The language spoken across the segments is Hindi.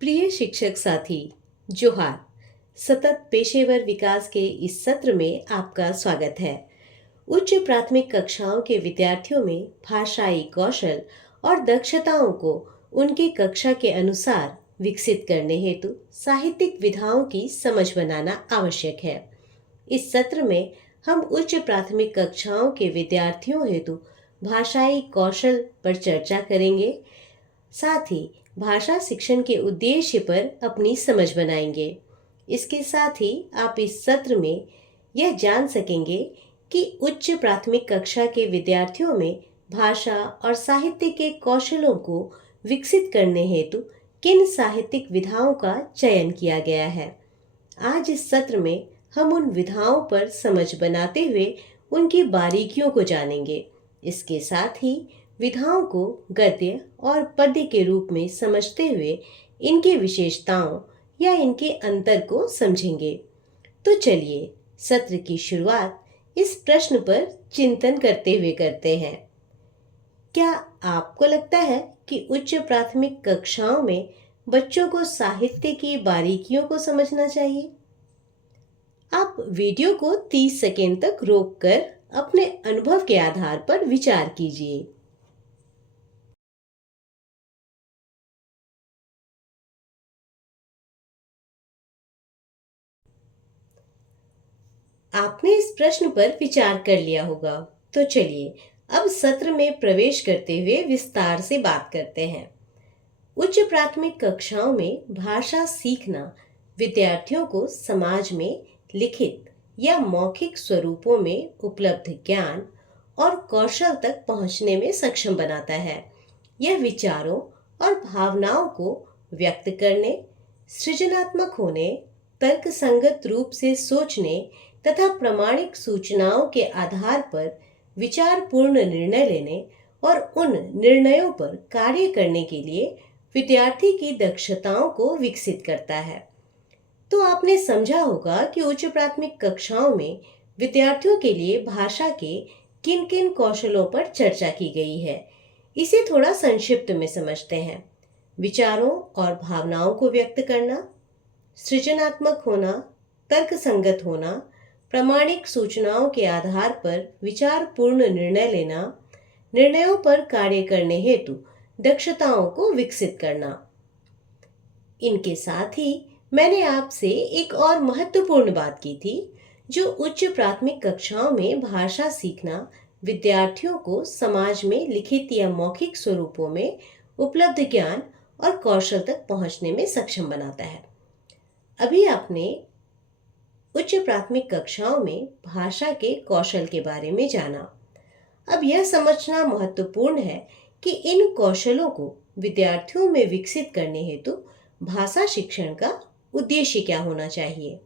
प्रिय शिक्षक साथी, जोहार। सतत पेशेवर विकास के इस सत्र में आपका स्वागत है। उच्च प्राथमिक कक्षाओं के विद्यार्थियों में भाषाई कौशल और दक्षताओं को उनकी कक्षा के अनुसार विकसित करने हेतु साहित्यिक विधाओं की समझ बनाना आवश्यक है। इस सत्र में हम उच्च प्राथमिक कक्षाओं के विद्यार्थियों हेतु भाषाई कौशल पर चर्चा करेंगे। साथ ही भाषा शिक्षण के उद्देश्य पर अपनी समझ बनाएंगे। इसके साथ ही आप इस सत्र में यह जान सकेंगे कि उच्च प्राथमिक कक्षा के विद्यार्थियों में भाषा और साहित्य के कौशलों को विकसित करने हेतु किन साहित्यिक विधाओं का चयन किया गया है। आज इस सत्र में हम उन विधाओं पर समझ बनाते हुए उनकी बारीकियों को जानेंगे। इसके साथ ही विधाओं को गद्य और पद्य के रूप में समझते हुए इनकी विशेषताओं या इनके अंतर को समझेंगे। तो चलिए सत्र की शुरुआत इस प्रश्न पर चिंतन करते हुए करते हैं। क्या आपको लगता है कि उच्च प्राथमिक कक्षाओं में बच्चों को साहित्य की बारीकियों को समझना चाहिए? आप वीडियो को 30 सेकेंड तक रोककर अपने अनुभव के आधार पर विचार कीजिए। आपने इस प्रश्न पर विचार कर लिया होगा। तो चलिए अब सत्र में प्रवेश करते हुए विस्तार से बात करते हैं। उच्च प्राथमिक कक्षाओं में भाषा सीखना विद्यार्थियों को समाज में लिखित या मौखिक स्वरूपों में उपलब्ध ज्ञान और कौशल तक पहुंचने में सक्षम बनाता है। यह विचारों और भावनाओं को व्यक्त करने, सृजनात्मक होने, तर्कसंगत रूप से सोचने तथा प्रामाणिक सूचनाओं के आधार पर विचारपूर्ण निर्णय लेने और उन निर्णयों पर कार्य करने के लिए विद्यार्थी की दक्षताओं को विकसित करता है। तो आपने समझा होगा कि उच्च प्राथमिक कक्षाओं में विद्यार्थियों के लिए भाषा के किन किन कौशलों पर चर्चा की गई है। इसे थोड़ा संक्षिप्त में समझते हैं। विचारों और भावनाओं को व्यक्त करना, सृजनात्मक होना, तर्कसंगत होना, प्रामाणिक सूचनाओं के आधार पर विचारपूर्ण निर्णय लेना, निर्णयों पर कार्य करने हेतु दक्षताओं को विकसित करना। इनके साथ ही मैंने आपसे एक और महत्वपूर्ण बात की थी, जो उच्च प्राथमिक कक्षाओं में भाषा सीखना विद्यार्थियों को समाज में लिखित या मौखिक स्वरूपों में उपलब्ध ज्ञान और कौशल तक पहुंचने में सक्षम बनाता है। अभी आपने उच्च प्राथमिक कक्षाओं में भाषा के कौशल के बारे में जाना। अब यह समझना महत्वपूर्ण है कि इन कौशलों को विद्यार्थियों में विकसित करने हेतु भाषा शिक्षण का उद्देश्य क्या होना चाहिए।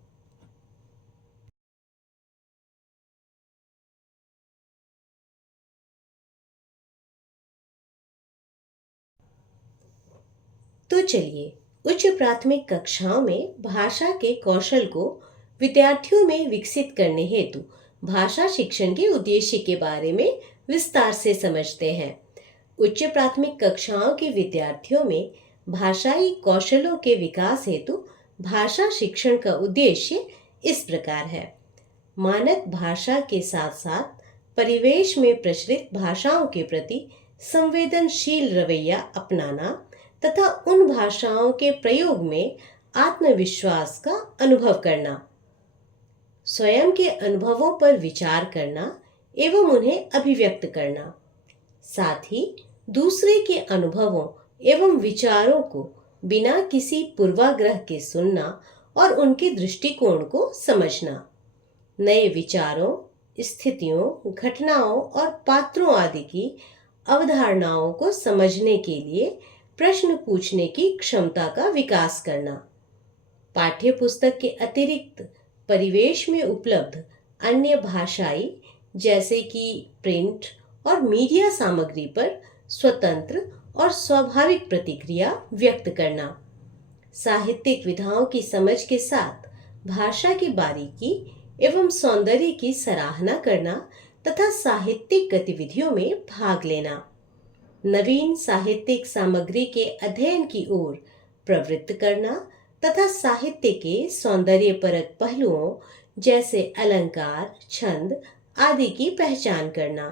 तो चलिए उच्च प्राथमिक कक्षाओं में भाषा के कौशल को विद्यार्थियों में विकसित करने हेतु भाषा शिक्षण के उद्देश्य के बारे में विस्तार से समझते हैं। उच्च प्राथमिक कक्षाओं के विद्यार्थियों में भाषाई कौशलों के विकास हेतु भाषा शिक्षण का उद्देश्य इस प्रकार है। मानक भाषा के साथ साथ परिवेश में प्रचलित भाषाओं के प्रति संवेदनशील रवैया अपनाना तथा उन भाषाओं के प्रयोग में आत्मविश्वास का अनुभव करना, स्वयं के अनुभवों पर विचार करना एवं उन्हें अभिव्यक्त करना, साथ ही दूसरे के अनुभवों एवं विचारों को बिना किसी पूर्वाग्रह के सुनना और उनके दृष्टिकोण को समझना, नए विचारों, स्थितियों, घटनाओं और पात्रों आदि की अवधारणाओं को समझने के लिए प्रश्न पूछने की क्षमता का विकास करना, पाठ्य पुस्तक के अतिरिक्त परिवेश में उपलब्ध अन्य भाषाई जैसे कि प्रिंट और मीडिया सामग्री पर स्वतंत्र और स्वाभाविक प्रतिक्रिया व्यक्त करना, साहित्यिक विधाओं की समझ के साथ भाषा की बारीकी एवं सौंदर्य की सराहना करना तथा साहित्यिक गतिविधियों में भाग लेना, नवीन साहित्यिक सामग्री के अध्ययन की ओर प्रवृत्त करना तथा साहित्य के सौंदर्यपरक पहलुओं जैसे अलंकार, छंद आदि की पहचान करना।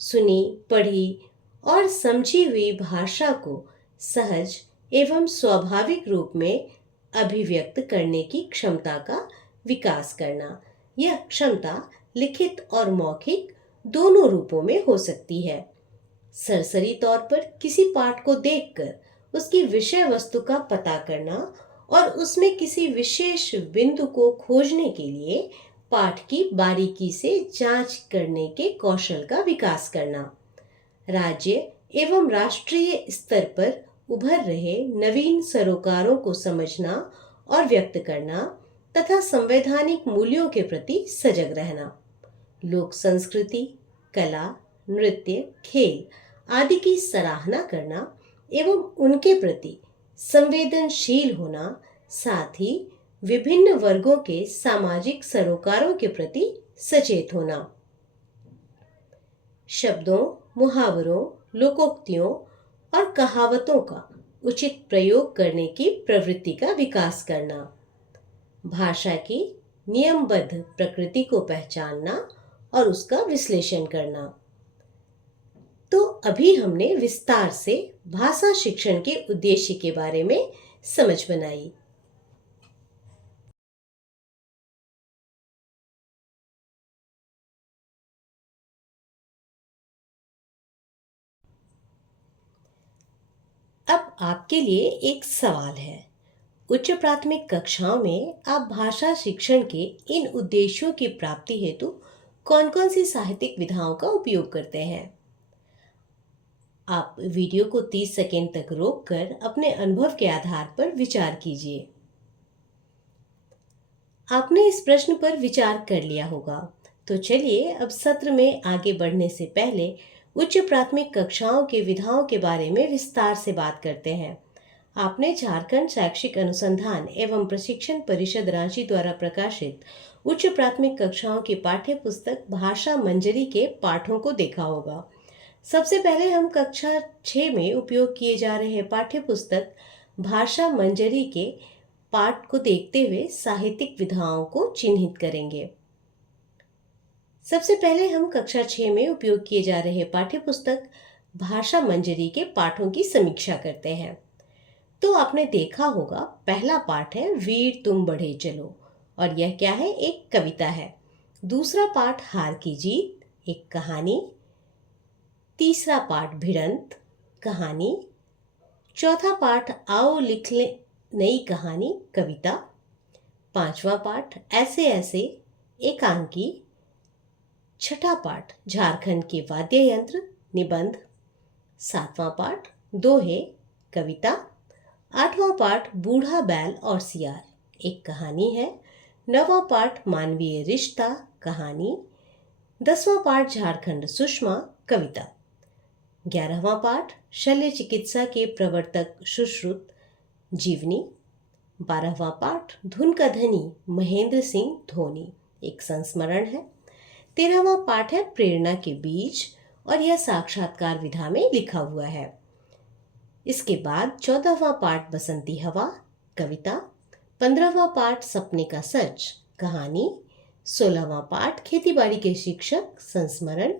सुनी, पढ़ी और समझी हुई भाषा को सहज एवं स्वाभाविक रूप में अभिव्यक्त करने की क्षमता का विकास करना। यह क्षमता लिखित और मौखिक दोनों रूपों में हो सकती है। सरसरी तौर पर किसी पाठ को देखकर उसकी विषय वस्तु का पता करना और उसमें किसी विशेष बिंदु को खोजने के लिए पाठ की बारीकी से जांच करने के कौशल का विकास करना। राज्य एवं राष्ट्रीय स्तर पर उभर रहे नवीन सरोकारों को समझना और व्यक्त करना तथा संवैधानिक मूल्यों के प्रति सजग रहना। लोक संस्कृति, कला, नृत्य, खेल आदि की सराहना करना एवं उनके प्रति संवेदनशील होना, साथ ही विभिन्न वर्गों के सामाजिक सरोकारों के प्रति सचेत होना। शब्दों, मुहावरों, लोकोक्तियों और कहावतों का उचित प्रयोग करने की प्रवृत्ति का विकास करना। भाषा की नियमबद्ध प्रकृति को पहचानना और उसका विश्लेषण करना। तो अभी हमने विस्तार से भाषा शिक्षण के उद्देश्य के बारे में समझ बनाई। अब आपके लिए एक सवाल है। उच्च प्राथमिक कक्षाओं में आप भाषा शिक्षण के इन उद्देश्यों की प्राप्ति हेतु कौन कौन सी साहित्यिक विधाओं का उपयोग करते हैं? आप वीडियो को 30 सेकेंड तक रोककर अपने अनुभव के आधार पर विचार कीजिए। आपने इस प्रश्न पर विचार कर लिया होगा। तो चलिए अब सत्र में आगे बढ़ने से पहले उच्च प्राथमिक कक्षाओं के विधाओं के बारे में विस्तार से बात करते हैं। आपने झारखंड शैक्षिक अनुसंधान एवं प्रशिक्षण परिषद रांची द्वारा प्रकाशित उच्च प्राथमिक कक्षाओं की पाठ्य पुस्तक भाषा मंजरी के पाठों को देखा होगा। सबसे पहले हम कक्षा 6 में उपयोग किए जा रहे पाठ्य पुस्तक भाषा मंजरी के पाठ को देखते हुए साहित्यिक विधाओं को चिन्हित करेंगे। सबसे पहले हम कक्षा 6 में उपयोग किए जा रहे पाठ्य पुस्तक भाषा मंजरी के पाठों की समीक्षा करते हैं। तो आपने देखा होगा, पहला पाठ है वीर तुम बढ़े चलो, और यह क्या है? एक कविता है। दूसरा पाठ हार की जीत, एक कहानी। तीसरा पाठ भिड़ंत, कहानी। चौथा पाठ आओ लिख ले नई कहानी, कविता। पांचवा पाठ ऐसे ऐसे, एकांकी। छठा पाठ झारखंड के वाद्य यंत्र, निबंध। सातवां पाठ दोहे, कविता। आठवां पाठ बूढ़ा बैल और सियार, एक कहानी है। नौवां पाठ मानवीय रिश्ता, कहानी। 10वां पाठ झारखंड सुषमा, कविता। 11वां पाठ शल्य चिकित्सा के प्रवर्तक सुश्रुत, जीवनी। 12वां पाठ धुन का धनी महेंद्र सिंह धोनी, एक संस्मरण है। 13वां पाठ है प्रेरणा के बीज, और यह साक्षात्कार विधा में लिखा हुआ है। इसके बाद 14वां पाठ बसंती हवा, कविता। 15वां पाठ सपने का सच, कहानी। 16वां पाठ खेतीबाड़ी के शिक्षक, संस्मरण।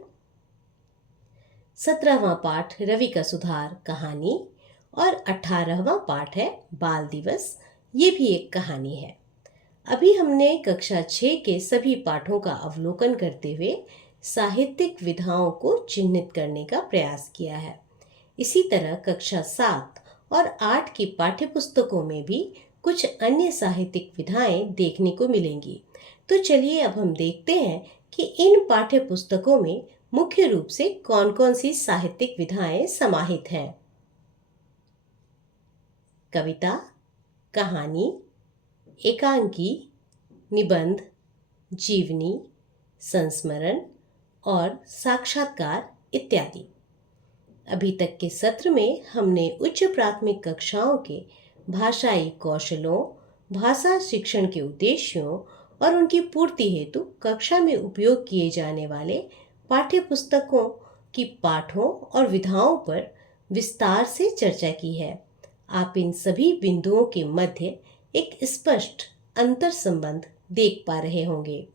17वां पाठ रवि का सुधार, कहानी। और 18वां पाठ है बाल दिवस, ये भी एक कहानी है। अभी हमने कक्षा 6 के सभी पाठों का अवलोकन करते हुए साहित्यिक विधाओं को चिन्हित करने का प्रयास किया है। इसी तरह कक्षा 7 और 8 की पाठ्यपुस्तकों में भी कुछ अन्य साहित्यिक विधाएं देखने को मिलेंगी। तो चलिए अब हम देखते हैं कि इन पाठ्य पुस्तकों में मुख्य रूप से कौन कौन सी साहित्यिक विधाएं समाहित हैं। कविता, कहानी, एकांकी, निबंध, जीवनी, संस्मरण और साक्षात्कार इत्यादि। अभी तक के सत्र में हमने उच्च प्राथमिक कक्षाओं के भाषाई कौशलों, भाषा शिक्षण के उद्देश्यों और उनकी पूर्ति हेतु कक्षा में उपयोग किए जाने वाले पाठ्य पुस्तकों की पाठों और विधाओं पर विस्तार से चर्चा की है। आप इन सभी बिंदुओं के मध्य एक स्पष्ट अंतर संबंध देख पा रहे होंगे।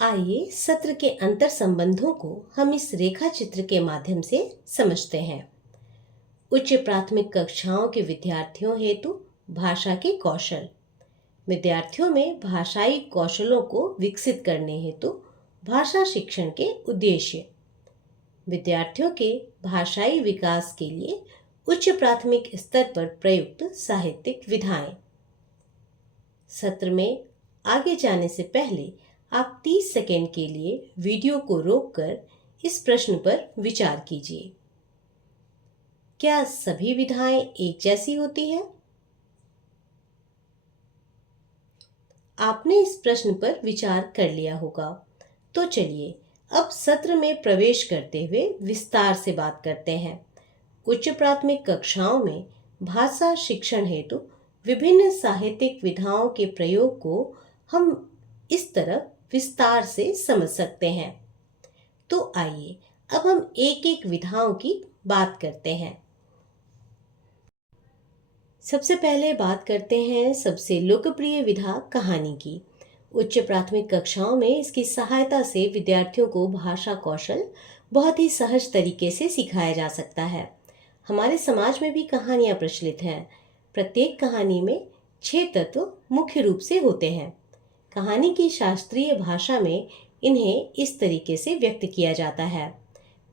आइए सत्र के अंतर संबंधों को हम इस रेखा चित्र के माध्यम से समझते हैं। उच्च प्राथमिक कक्षाओं के विद्यार्थियों हेतु भाषा के कौशल। विद्यार्थियों में भाषाई कौशलों को विकसित करने हेतु भाषा शिक्षण के उद्देश्य। विद्यार्थियों के भाषाई विकास के लिए उच्च प्राथमिक स्तर पर प्रयुक्त साहित्यिक विधाएं। सत्र में आगे जाने से पहले आप 30 सेकेंड के लिए वीडियो को रोककर इस प्रश्न पर विचार कीजिए। क्या सभी विधाएं एक जैसी होती हैं? आपने इस प्रश्न पर विचार कर लिया होगा। तो चलिए अब सत्र में प्रवेश करते हुए विस्तार से बात करते हैं। उच्च प्राथमिक कक्षाओं में भाषा शिक्षण हेतु विभिन्न साहित्यिक विधाओं के प्रयोग को हम इस तरह विस्तार से समझ सकते हैं। तो आइए अब हम एक एक विधाओं की बात करते हैं। सबसे पहले बात करते हैं सबसे लोकप्रिय विधा कहानी की। उच्च प्राथमिक कक्षाओं में इसकी सहायता से विद्यार्थियों को भाषा कौशल बहुत ही सहज तरीके से सिखाया जा सकता है। हमारे समाज में भी कहानियां प्रचलित हैं। प्रत्येक कहानी में 6 तत्व मुख्य रूप से होते हैं। कहानी की शास्त्रीय भाषा में इन्हें इस तरीके से व्यक्त किया जाता है।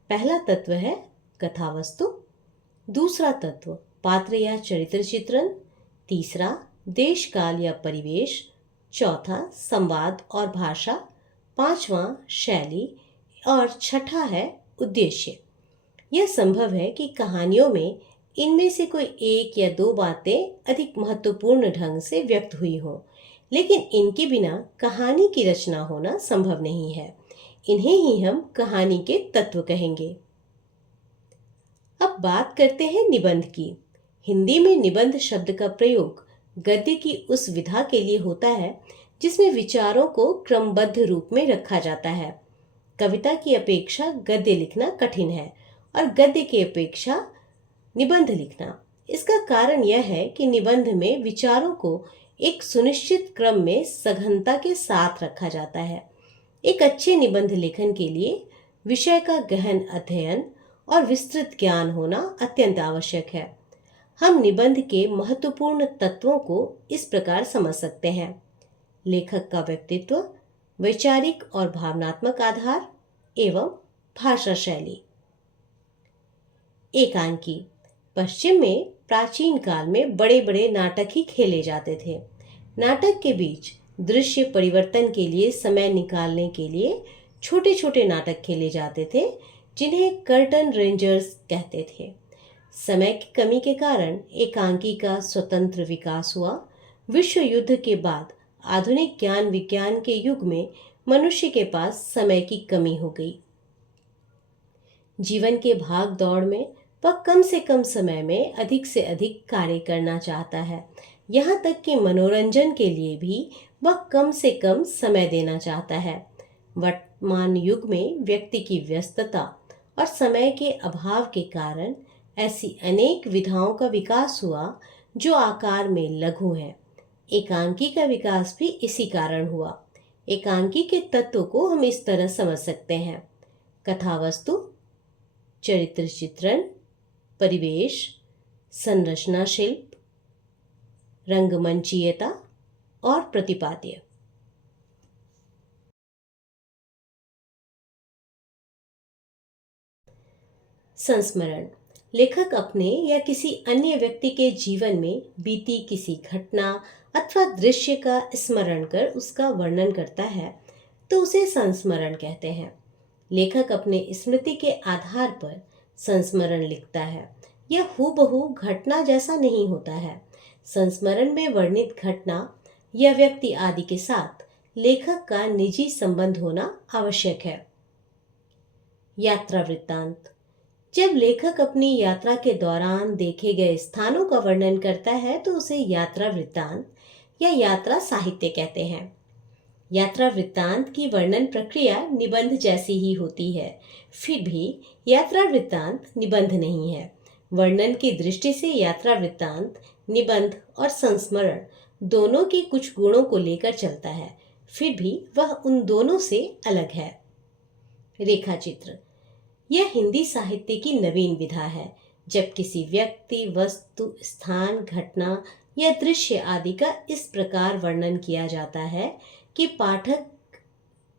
पहला तत्व है कथावस्तु, दूसरा तत्व पात्र या चरित्र चित्रण, तीसरा देश काल या परिवेश, चौथा संवाद और भाषा, पांचवा शैली और छठा है उद्देश्य। यह संभव है कि कहानियों में इनमें से कोई एक या दो बातें अधिक महत्वपूर्ण ढंग से व्यक्त हुई हों, लेकिन इनके बिना कहानी की रचना होना संभव नहीं है। इन्हें ही हम कहानी के तत्व कहेंगे। अब बात करते हैं निबंध की। हिंदी में निबंध शब्द का प्रयोग गद्य की उस विधा के लिए होता है जिसमें विचारों को क्रमबद्ध रूप में रखा जाता है। कविता की अपेक्षा गद्य लिखना कठिन है और गद्य की अपेक्षा निबंध लिखना। इसका कारण यह है कि निबंध में विचारों को एक सुनिश्चित क्रम में सघनता के साथ रखा जाता है। एक अच्छे निबंध लेखन के लिए विषय का गहन अध्ययन और विस्तृत ज्ञान होना अत्यंत आवश्यक है। हम निबंध के महत्वपूर्ण तत्वों को इस प्रकार समझ सकते हैं। लेखक का व्यक्तित्व, वैचारिक और भावनात्मक आधार एवं भाषा शैली। एकांकी। पश्चिम में प्राचीन काल में बड़े बड़े नाटक ही खेले जाते थे। नाटक के बीच दृश्य परिवर्तन के लिए समय निकालने के लिए छोटे छोटे नाटक खेले जाते थे जिन्हें कर्टन रेंजर्स कहते थे। समय की कमी के कारण एकांकी का स्वतंत्र विकास हुआ। विश्व युद्ध के बाद आधुनिक ज्ञान विज्ञान के युग में मनुष्य के पास समय की कमी हो गई। जीवन के भाग दौड़ में वह कम से कम समय में अधिक से अधिक कार्य करना चाहता है। यहाँ तक कि मनोरंजन के लिए भी वह कम से कम समय देना चाहता है। वर्तमान युग में व्यक्ति की व्यस्तता और समय के अभाव के कारण ऐसी अनेक विधाओं का विकास हुआ जो आकार में लघु हैं। एकांकी का विकास भी इसी कारण हुआ। एकांकी के तत्व को हम इस तरह समझ सकते हैं: कथावस्तु, चरित्र चित्रण, परिवेश, संरचना शिल्प, रंगमंचीयता और प्रतिपाद्य। संस्मरण। लेखक अपने या किसी अन्य व्यक्ति के जीवन में बीती किसी घटना अथवा दृश्य का स्मरण कर उसका वर्णन करता है तो उसे संस्मरण कहते हैं। लेखक अपने स्मृति के आधार पर संस्मरण लिखता है। यह हूबहू घटना जैसा नहीं होता है। संस्मरण में वर्णित घटना या व्यक्ति आदि के साथ लेखक का निजी संबंध होना आवश्यक है। यात्रा वृत्तांत। जब लेखक अपनी यात्रा के दौरान देखे गए स्थानों का वर्णन करता है तो उसे यात्रा वृत्तांत या यात्रा साहित्य कहते हैं। यात्रा वृत्तांत की वर्णन प्रक्रिया निबंध जैसी ही होती है, फिर भी यात्रा वृत्तांत निबंध नहीं है। वर्णन की दृष्टि से यात्रा वृत्तांत निबंध और संस्मरण दोनों के कुछ गुणों को लेकर चलता है, फिर भी वह उन दोनों से अलग है। रेखा चित्र यह हिंदी साहित्य की नवीन विधा है, जब किसी व्यक्ति, वस्तु, स्थान, घटना या दृश्य आदि का इस प्रकार वर्णन किया जाता है कि पाठक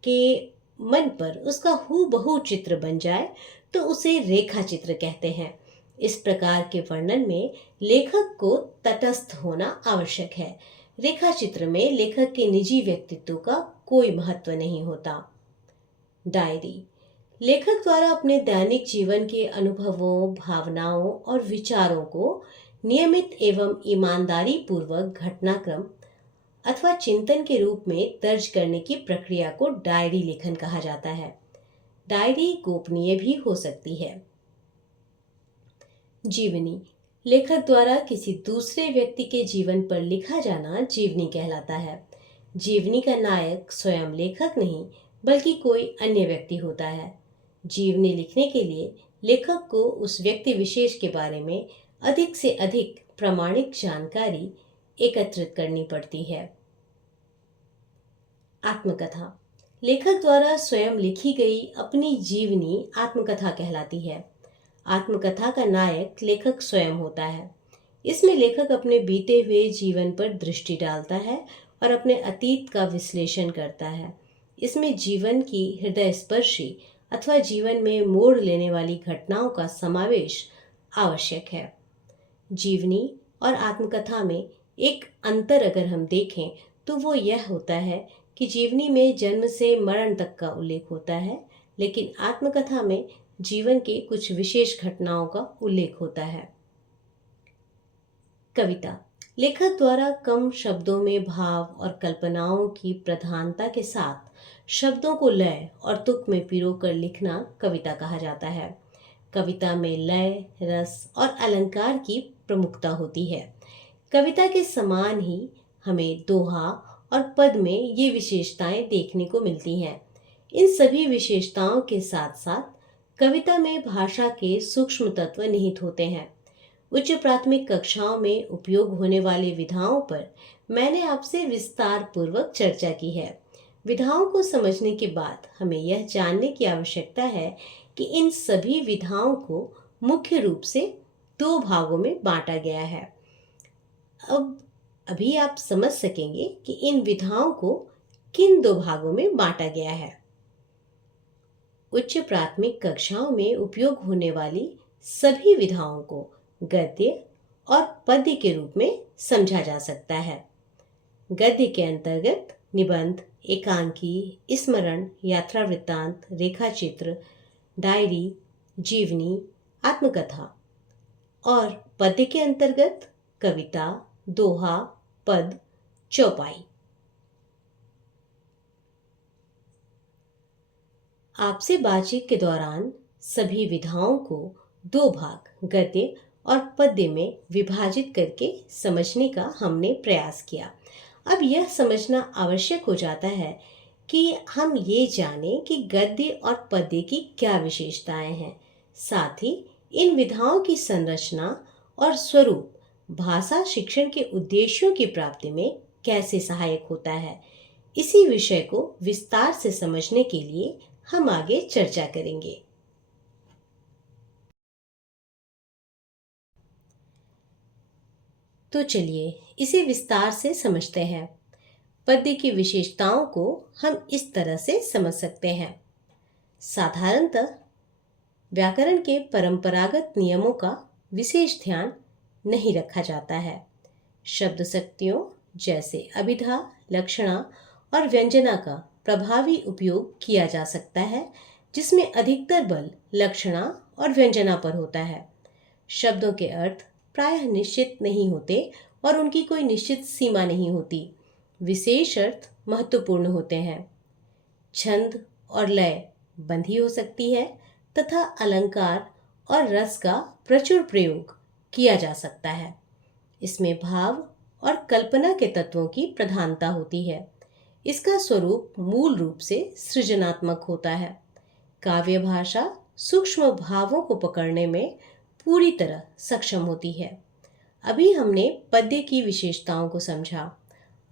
के मन पर उसका हूबहू चित्र बन जाए, तो उसे रेखा चित्र कहते हैं। इस प्रकार के वर्णन में लेखक को तटस्थ होना आवश्यक है। रेखा चित्र में लेखक के निजी व्यक्तित्व का कोई महत्व नहीं होता। डायरी लेखक द्वारा अपने दैनिक जीवन के अनुभवों, भावनाओं और विचारों को नियमित एवं ईमानदारी पूर्वक घटनाक्रम अथवा चिंतन के रूप में दर्ज करने की प्रक्रिया को डायरी लेखन कहा जाता है। डायरी गोपनीय भी हो सकती है। जीवनी लेखक द्वारा किसी दूसरे व्यक्ति के जीवन पर लिखा जाना जीवनी कहलाता है। जीवनी का नायक स्वयं लेखक नहीं, बल्कि कोई अन्य व्यक्ति होता है। जीवनी लिखने के लिए लेखक को उस व्यक्ति विशेष के बारे में अधिक से अधिक प्रामाणिक जानकारी एकत्रित करनी पड़ती है। आत्मकथा लेखक द्वारा स्वयं लिखी गई अपनी जीवनी आत्मकथा कहलाती है। आत्मकथा का नायक लेखक स्वयं होता है। इसमें लेखक अपने बीते हुए जीवन पर दृष्टि डालता है और अपने अतीत का विश्लेषण करता है। इसमें जीवन की हृदय स्पर्शी अथवा जीवन में मोड़ लेने वाली घटनाओं का समावेश आवश्यक है। जीवनी और आत्मकथा में एक अंतर अगर हम देखें तो वो यह होता है कि जीवनी में जन्म से मरण तक का उल्लेख होता है, लेकिन आत्मकथा में जीवन के कुछ विशेष घटनाओं का उल्लेख होता है। कविता लेखक द्वारा कम शब्दों में भाव और कल्पनाओं की प्रधानता के साथ शब्दों को लय और तुक में पिरोकर लिखना कविता कहा जाता है। कविता में लय, रस और अलंकार की प्रमुखता होती है। कविता के समान ही हमें दोहा और पद में ये विशेषताएं देखने को मिलती हैं। इन सभी विशेषताओं के साथ साथ कविता में भाषा के सूक्ष्म तत्व निहित होते हैं। उच्च प्राथमिक कक्षाओं में उपयोग होने वाली विधाओं पर मैंने आपसे विस्तार पूर्वक चर्चा की है। विधाओं को समझने के बाद हमें यह जानने की आवश्यकता है कि इन सभी विधाओं को मुख्य रूप से दो भागों में बांटा गया है। अभी आप समझ सकेंगे कि इन विधाओं को किन दो भागों में बांटा गया है। उच्च प्राथमिक कक्षाओं में उपयोग होने वाली सभी विधाओं को गद्य और पद्य के रूप में समझा जा सकता है। गद्य के अंतर्गत निबंध, एकांकी, स्मरण, यात्रा वृत्तांत, रेखा चित्र, डायरी, जीवनी, आत्मकथा, और पद्य के अंतर्गत कविता, दोहा, पद, चौपाई। आपसे बातचीत के दौरान सभी विधाओं को दो भाग गद्य और पद्य में विभाजित करके समझने का हमने प्रयास किया। अब यह समझना आवश्यक हो जाता है कि हम ये जानें कि गद्य और पद्य की क्या विशेषताएं हैं, साथ ही इन विधाओं की संरचना और स्वरूप भाषा शिक्षण के उद्देश्यों की प्राप्ति में कैसे सहायक होता है। इसी विषय को विस्तार से समझने के लिए हम आगे चर्चा करेंगे। तो चलिए इसे विस्तार से समझते हैं। पद्य की विशेषताओं को हम इस तरह से समझ सकते हैं। साधारणतः व्याकरण के परंपरागत नियमों का विशेष ध्यान नहीं रखा जाता है। शब्द शक्तियों जैसे अभिधा, लक्षणा और व्यंजना का प्रभावी उपयोग किया जा सकता है, जिसमें अधिकतर बल लक्षणा और व्यंजना पर होता है। शब्दों के अर्थ प्रायः निश्चित नहीं होते और उनकी कोई निश्चित सीमा नहीं होती। विशेष अर्थ महत्वपूर्ण होते हैं। छंद और लय बंधी हो सकती है तथा अलंकार और रस का प्रचुर प्रयोग किया जा सकता है। इसमें भाव और कल्पना के तत्वों की प्रधानता होती है। इसका स्वरूप मूल रूप से सृजनात्मक होता है। काव्य भाषा सूक्ष्म भावों को पकड़ने में पूरी तरह सक्षम होती है। अभी हमने पद्य की विशेषताओं को समझा।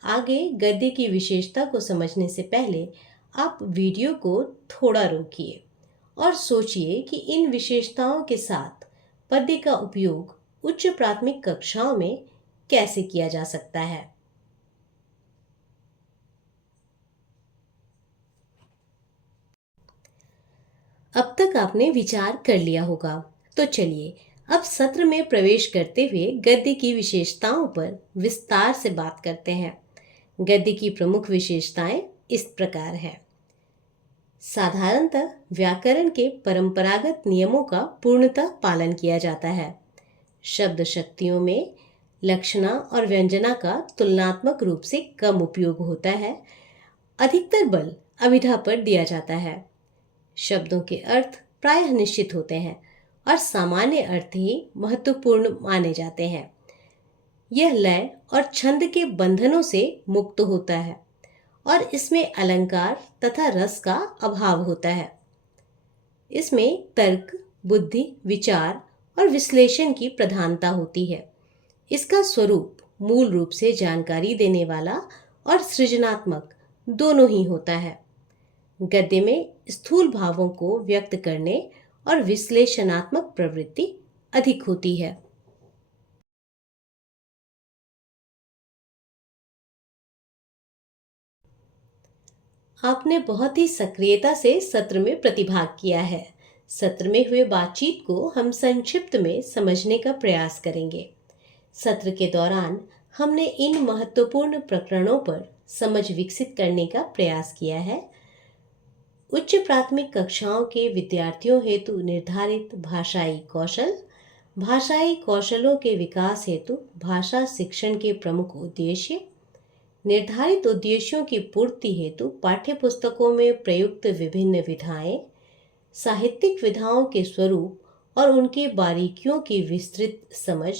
आगे गद्य की विशेषता को समझने से पहले आप वीडियो को थोड़ा रोकिए और सोचिए कि इन विशेषताओं के साथ पद्य का उपयोग उच्च प्राथमिक कक्षाओं में कैसे किया जा सकता है। अब तक आपने विचार कर लिया होगा, तो चलिए अब सत्र में प्रवेश करते हुए गद्य की विशेषताओं पर विस्तार से बात करते हैं। गद्य की प्रमुख विशेषताएं इस प्रकार हैं। साधारणतः व्याकरण के परंपरागत नियमों का पूर्णतः पालन किया जाता है। शब्द शक्तियों में लक्षणा और व्यंजना का तुलनात्मक रूप से कम उपयोग होता है। अधिकतर बल अभिधा पर दिया जाता है। शब्दों के अर्थ प्रायः निश्चित होते हैं और सामान्य अर्थ ही महत्वपूर्ण माने जाते हैं। यह लय और छंद के बंधनों से मुक्त होता है और इसमें अलंकार तथा रस का अभाव होता है। इसमें तर्क, बुद्धि, विचार और विश्लेषण की प्रधानता होती है। इसका स्वरूप मूल रूप से जानकारी देने वाला और सृजनात्मक दोनों ही होता है। गद्य में स्थूल भावों को व्यक्त करने और विश्लेषणात्मक प्रवृत्ति अधिक होती है। आपने बहुत ही सक्रियता से सत्र में प्रतिभाग किया है। सत्र में हुए बातचीत को हम संक्षिप्त में समझने का प्रयास करेंगे। सत्र के दौरान हमने इन महत्वपूर्ण प्रकरणों पर समझ विकसित करने का प्रयास किया है। उच्च प्राथमिक कक्षाओं के विद्यार्थियों हेतु निर्धारित भाषाई कौशल, भाषाई कौशलों के विकास हेतु भाषा शिक्षण के प्रमुख उद्देश्य, निर्धारित उद्देश्यों की पूर्ति हेतु पाठ्यपुस्तकों में प्रयुक्त विभिन्न विधाएं, साहित्यिक विधाओं के स्वरूप और उनके बारीकियों की विस्तृत समझ,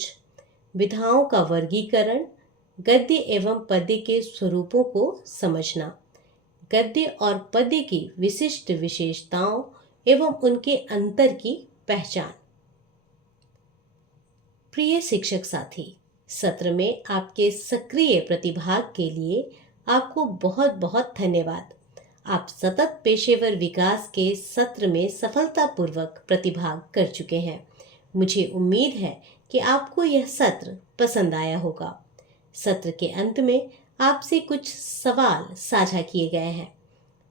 विधाओं का वर्गीकरण, गद्य एवं पद्य के स्वरूपों को समझना, गद्य और पद्य की विशिष्ट विशेषताओं एवं उनके अंतर की पहचान। प्रिय शिक्षक साथी, सत्र में आपके सक्रिय प्रतिभाग के लिए आपको बहुत बहुत धन्यवाद। आप सतत पेशेवर विकास के सत्र में सफलतापूर्वक प्रतिभाग कर चुके हैं। मुझे उम्मीद है कि आपको यह सत्र पसंद आया होगा। सत्र के अंत में आपसे कुछ सवाल साझा किए गए हैं।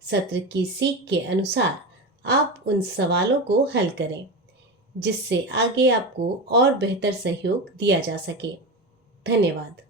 सत्र की सीख के अनुसार आप उन सवालों को हल करें, जिससे आगे आपको और बेहतर सहयोग दिया जा सके। धन्यवाद।